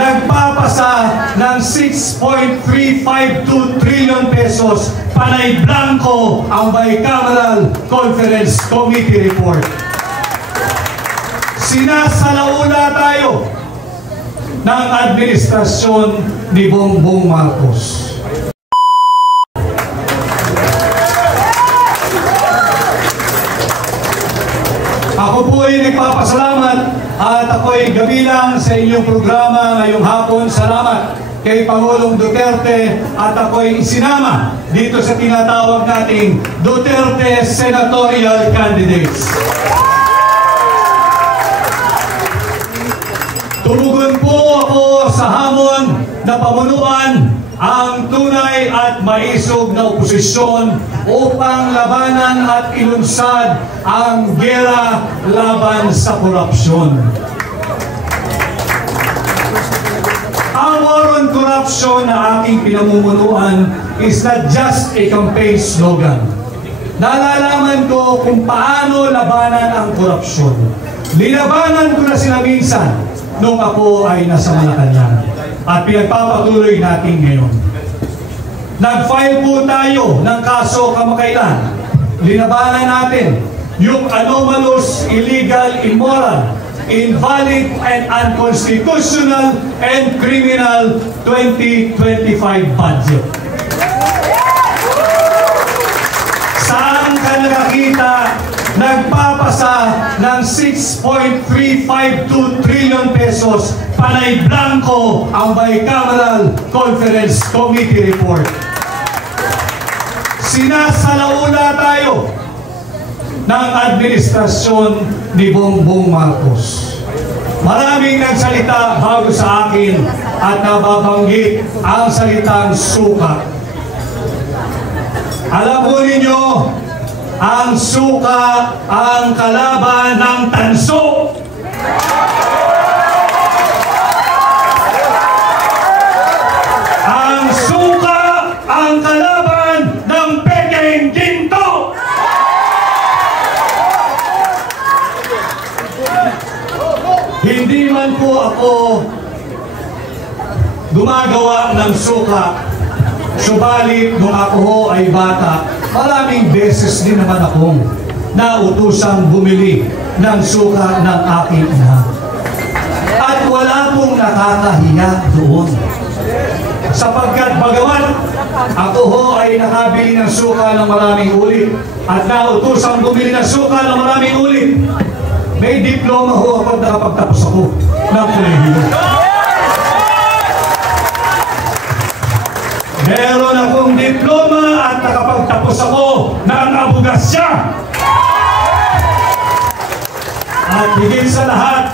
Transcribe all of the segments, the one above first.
nagpapasa ng 6.352 trillion pesos panay blanco ang Bicameral Conference Committee report. Sinasalaula tayo ng administrasyon ni Bongbong Marcos. Ako po ay nagpapasalamat at ako'y gabilang sa inyong programa ngayong hapon. Salamat kay Pangulong Duterte at ako'y isinama dito sa tinatawag nating Duterte Senatorial Candidates. Tumugon po ako sa hamon na pamunuan ang tunay at maisog na oposisyon upang labanan at ilunsad ang gera laban sa korupsyon. Ang war on corruption na aking pinamumunuan is not just a campaign slogan. Nalalaman ko kung paano labanan ang korupsyon. Linabanan ko na sila minsan nung ako ay nasa Malacanang at pinagpapatuloy natin ngayon. Nag-file po tayo ng kaso kamakailan. Linabanan natin yung anomalous, illegal, immoral, invalid, and unconstitutional and criminal 2025 budget. Saan ka nakakita nagpapasa ng 6.352 trillion pesos panay blanco ang Bicameral Conference Committee report? Sinasalaula tayo ng administrasyon ni Bongbong Marcos. Maraming nagsalita bago sa akin at nababanggit ang salitang suka. Alam po ninyo, ang suka ang kalaban ng tanso. Ang suka ang kalaban ng pekeng ginto. Hindi man po ako gumagawa ng suka, subalit nung ako ho ay bata, maraming beses din naman akong nautosang bumili ng suka ng aking ina. At wala pong nakakahiya doon. Sapagkat bagamat ako ho ay nakabili ng suka ng maraming ulit at nautosang bumili ng suka ng maraming ulit, may diploma ho ako nakapagtapos ako ng kolehiyo. Meron akong diploma at nakapagtapos ako ng abogasya. At higit sa lahat,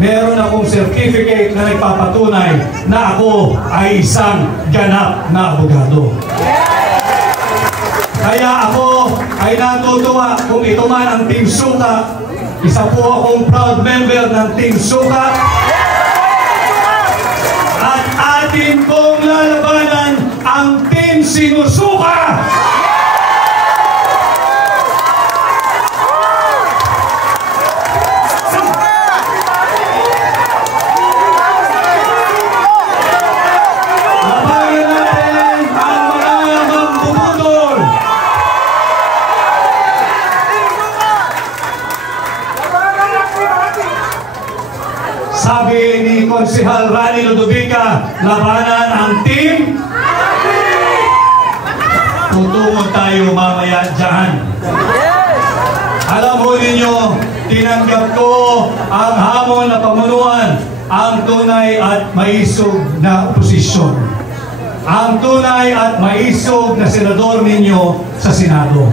meron akong certificate na nagpapatunay na ako ay isang ganap na abogado. Kaya ako ay natutuwa kung ito man ang Team Suka. Isa po akong proud member ng Team Suka. At atin pong lalabanan ang Team Sinusuka! Labanan natin ang mga mambubudol! Sabi ni Konsehal Rani Ludovica, labanan ang Team. Tutungo tayo mamaya dyan. Alam mo ninyo, tinanggap ko ang hamon na pamunuan, ang tunay at maisog na oposisyon. Ang tunay at maisog na senador ninyo sa Senado.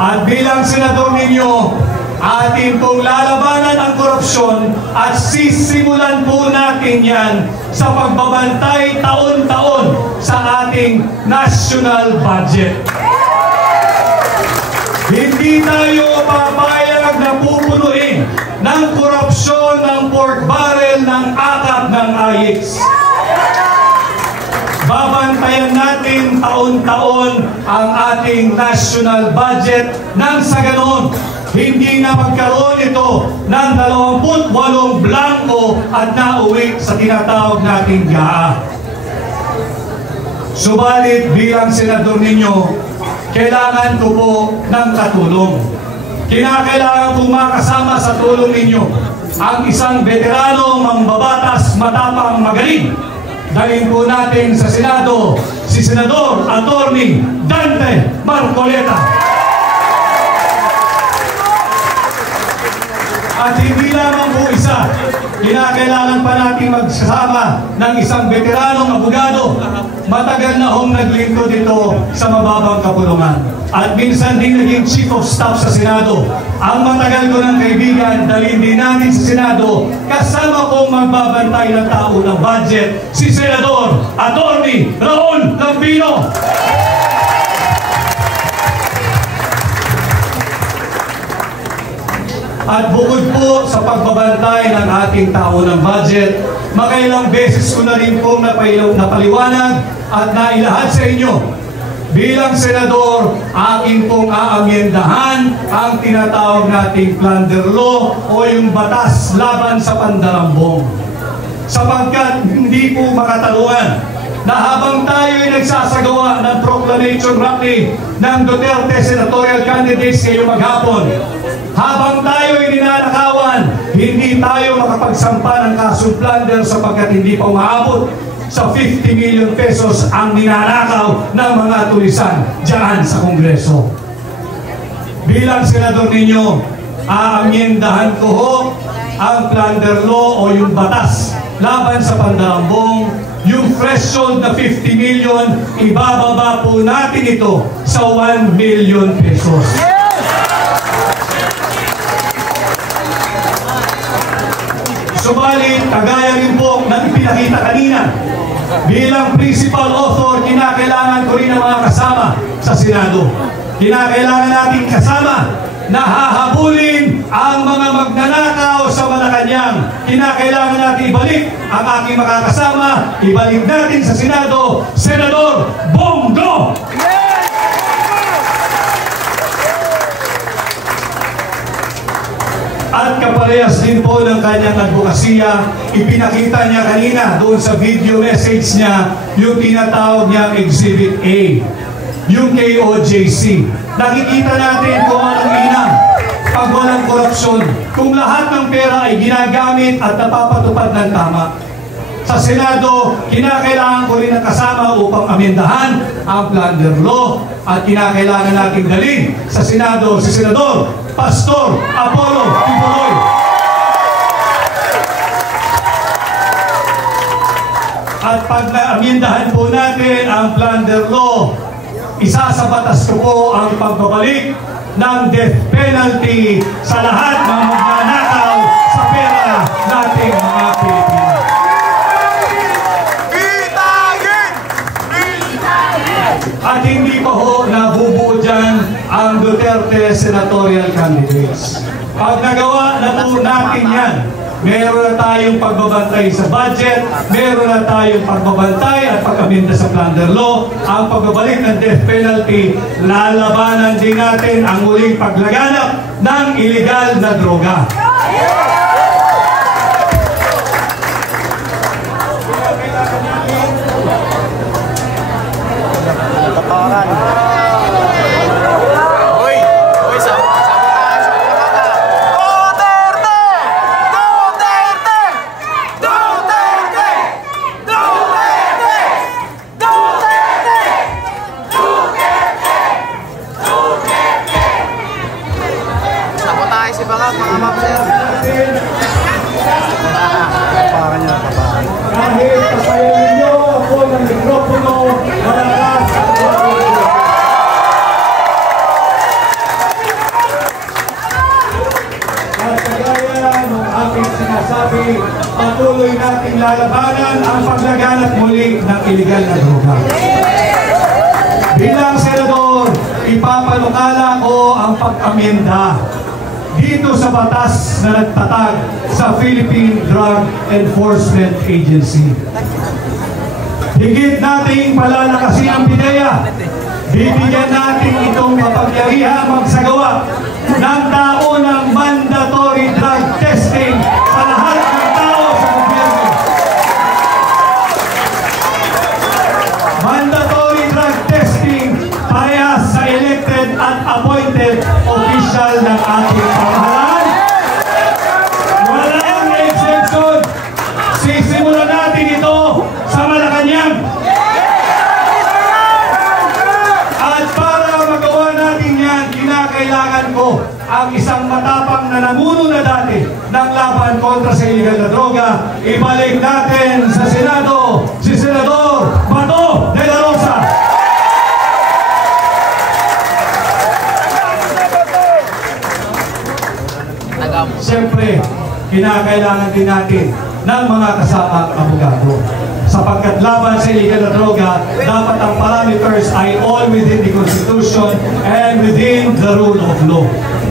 At bilang senador ninyo, atin pong lalabanan ang korupsyon at sisimulan po natin yan sa pagbabantay taon-taon sa ating national budget. Hindi tayo papayag na pupunuin ng korupsyon ng pork barrel ng akap ng AIX. Babantayan natin taon-taon ang ating national budget nang sa ganon hindi na magkaroon ito ng 28 blanco Senado at nauwi sa tinatawag nating GAA. Subalit bilang senador ninyo, kailangan ko po ng katulong. Kinakailangan kong makasama sa tulong ninyo ang isang veterano, mambabatas, matapang, magaling. Dalhin po natin sa Senado si Senador Attorney Dante Marcoleta. At hindi lamang po isa, kinakailangan pa natin magsasama ng isang veteranong abogado. Matagal na hong naglingkod dito sa mababang kapulungan. At minsan din naging Chief of Staff sa Senado. Ang matagal ko ng kaibigan, dalhin din natin sa Senado, kasama kong magbabantay ng tao ng budget, si Senador Attorney Raul Campino. At bukod po sa pagbabantay ng ating tao ng budget, makailang beses ko na rin pong napaliwanag at nailahad sa inyo. Bilang senador, aking pong aamyendahan ang tinatawag nating plunder law o yung batas laban sa pandarambong. Sapagkat hindi po makatalungan na habang tayo ay nagsasagawa ng proclamation rally ng Duterte senatorial candidates ngayong maghapon, habang tayo ay ninanakawan, hindi tayo makapagsampa ng kasong plunder sapagkat hindi pa umaabot sa 50 million pesos ang ninanakaw ng mga tulisan dyan sa Kongreso. Bilang senador ninyo, aamyendahan ko ho ang plunder law o yung batas laban sa pandarambong. Yung threshold na 50 million, ibababa po natin ito sa 1 million pesos. Subalit, kagaya rin po na ipinakita kanina, bilang principal author, kinakailangan ko rin ang mga kasama sa Senado. Kinakailangan natin kasama na hahabulin ang mga magnanakaw sa Malacanang. Kinakailangan natin ibalik ang aking makakasama, ibalik natin sa Senado, Senador Bongo! At kaparehas din po ng kanyang advokasya, ipinakita niya kanina doon sa video message niya yung tinatawag niyang Exhibit A, yung KOJC. Nakikita natin kung anong inang pag walang korupsyon, kung lahat ng pera ay ginagamit at napapatupad ng tama. Sa Senado, kinakailangan ko rin ang kasama upang amendahan ang plunder law at kinakailangan natin dalhin sa Senado si Senador Pastor Apollo Kibuloy. At pag na-amendahan po natin ang plunder law, isa sa batas ko po ang pagbabalik ng death penalty sa lahat ng magnanakaw sa pera nating mga Pilipino. At hindi pa ho nabubuo dyan ang Duterte senatorial candidates. Pag nagawa na po natin yan, meron na tayong pagbabantay sa budget, meron na tayong pagbabantay at pag-aminda sa plunder law, ang pagbabalik ng death penalty, lalabanan din natin ang muling paglaganap ng iligal na droga. Kahit pasayan ninyo ako ng mikropono, malakas at at kagaya ng aking sinasabi, patuloy nating lalabanan ang paglaganap muli ng iligal na droga. Bilang senador, ipapanukala ko ang pag-amenda dito sa batas na nagtatag sa Philippine Drug Enforcement Agency. Higit nating palalakasin ang PIDEA. Bibigyan natin itong kapangyarihan magsagawa ng taunang mandatory drug testing sa lahat ng tao sa ang isang matapang na namuno na dati ng laban kontra sa illegal na droga. Ibalik natin sa Senado si Senador Bato de la Rosa. Siyempre, kinakailangan din natin ng mga kasamang abogado. Sapagkat laban sa illegal na droga, dapat ang parameters ay all within the Constitution and within the rule of law.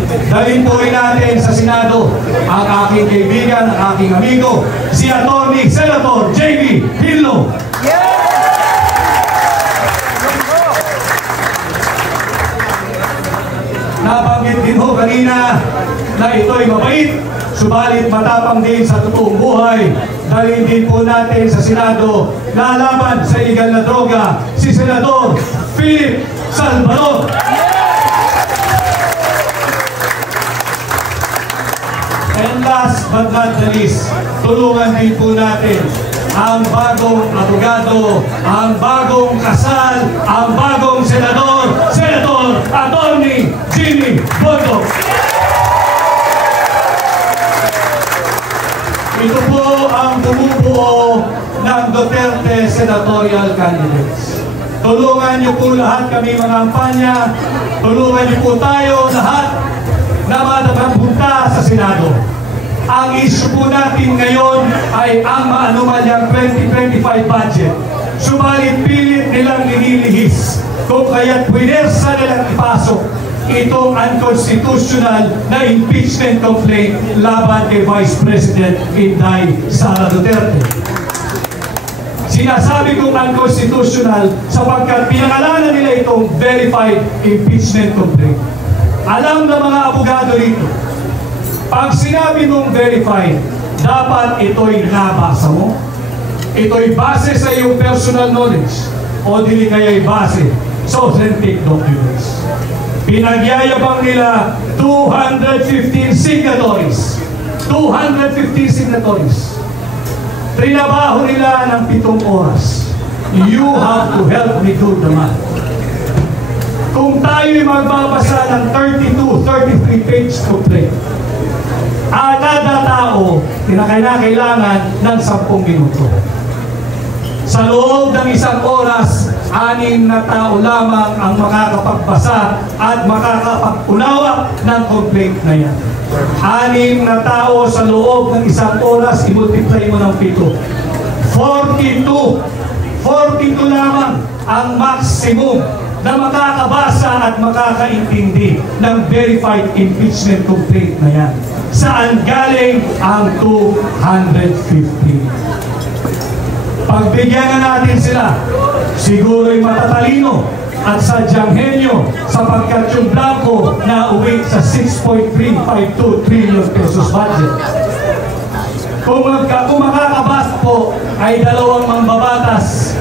Dalhin po rin natin sa Senado ang aking kaibigan, ang aking amigo, si Atty. Senator J.B. Hillo. Nabanggit din ho kanina na ito'y mabait, subalit matapang din sa totoong buhay. Dalhin din po natin sa Senado lalaban sa illegal na droga si Senador Philip Salvador. And last but not the least, tulungan din po natin ang bagong abogado, ang bagong kasal, ang bagong senador, Senator Atty. Jimmy Bongo. Ito po ang bumubuo ng Duterte senatorial candidates. Tulungan niyo po lahat kami mga kampanya, tulungan niyo po tayo lahat na matapunta sa Senado. Ang issue po natin ngayon ay ang maanumalyang 2025 budget. Subalit pilit nilang nililihis kung kaya't pinersa nilang ipasok itong unconstitutional na impeachment complaint laban kay Vice President Inday Sara Duterte. Sinasabi kong unconstitutional sapagkat pinangalanan nila itong verified impeachment complaint. Alam na mga abogado rito, pag sinabi mong verified, dapat ito'y nabasa mo, ito'y base sa iyong personal knowledge, o dili kaya'y base sa authentic documents. Pinagyayabang nila 215 signatories. 215 signatories. Trinabaho nila ng 7 oras. You have to help me do the math. Kung tayo'y magbabasa ng 33 page complaint, kada tao, kinakailangan ng 10 minuto. Sa loob ng 1 oras, 6 na tao lamang ang makakapagbasa at makakapag-unawa ng complaint na yan. 6 na tao sa loob ng 1 oras, i-multiply mo ng 7. 42 lamang ang maximum na makakabasa at makakaintindi ng verified impeachment complaint na yan. Saan galing ang 250? Pagbigyan na natin sila, siguro'y matatalino at sadyang henyo sapagkat yung blanco na uwi sa 6.352 trillion pesos budget. Kung makakabasa po ay 2 mambabatas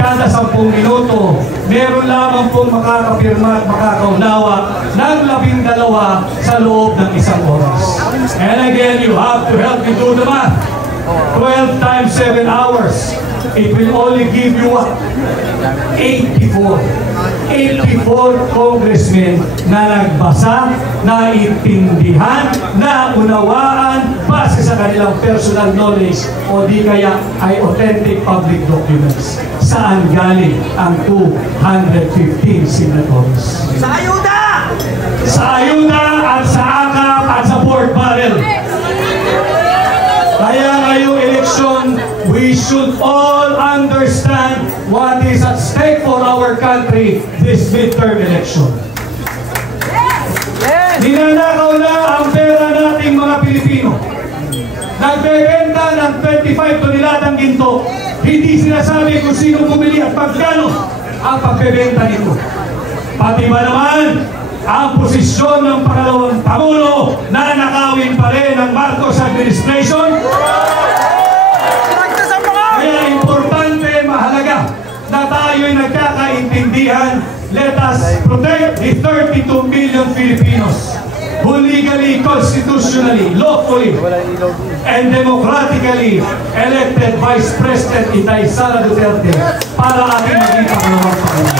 kada 10 minuto, meron lamang pong makakapirma at makakaunawa ng 12 sa loob ng 1 oras. And again, you have to help me do the math. 12 times 7 hours. It will only give you 84 congressmen na nagbasa, naintindihan, naunawaan base sa kanilang personal knowledge o di kaya ay authentic public documents. Saan galing ang 215 signatories? Sa ayuda! Sa ayuda at sa akap at sa pork barrel. Kaya ngayong eleksyon, we should all understand what is at stake for our country this midterm election. Ninanakaw na ang pera nating mga Pilipino. Nagbebenta ng 25 toneladang ginto. Hindi sinasabi kung sino bumili at pagkano ang pagbebenta nito. Pati ba naman ang posisyon ng pangalawang Pangulo na nakawin pa rin ng Marcos administration? Kaya importante, mahalaga na tayo'y nagkakaintindihan. Let us protect the 32 million Filipinos who legally, constitutionally, lawfully, and democratically elected Vice President Inday Sara Duterte para ating maging pangalawang Pangulo.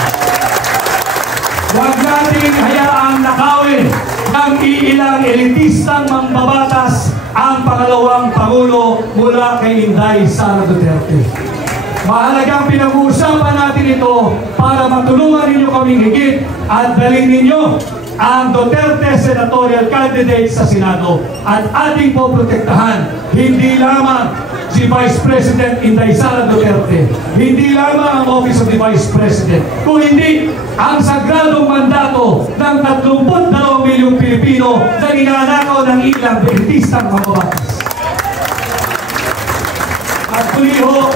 Huwag natin hayaang nakawin ng iilang elitistang mambabatas ang pangalawang Pangulo mula kay Inday Sara Duterte. Mahalagang pinag-uusapan natin ito para matulungan ninyo kaming higit at dalhin ninyo ang Duterte senatorial candidate sa Senado at ating poprotektahan hindi lamang si Vice President Inday Sara Duterte, hindi lamang ang Office of the Vice President, kung hindi ang sagradong mandato ng 32 milyong Pilipino na ninanakaw ng ilang elitistang mambabatas. At tuloy ho,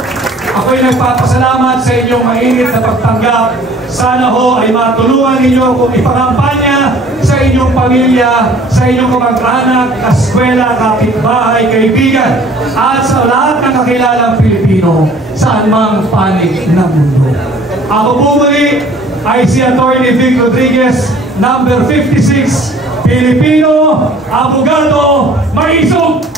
ako'y nagpapasalamat sa inyong mainit na pagtanggap. Sana ho ay matulungan ninyo kung ipangampanya sa inyong pamilya, sa inyong kamag-anak, kaskwela, kapitbahay, kaibigan, at sa lahat ng kakilalang Pilipino saan mang panig ng mundo. Ako po muli ay si Atty. Vic Rodriguez, number 56, Pilipino, abogado, maisog!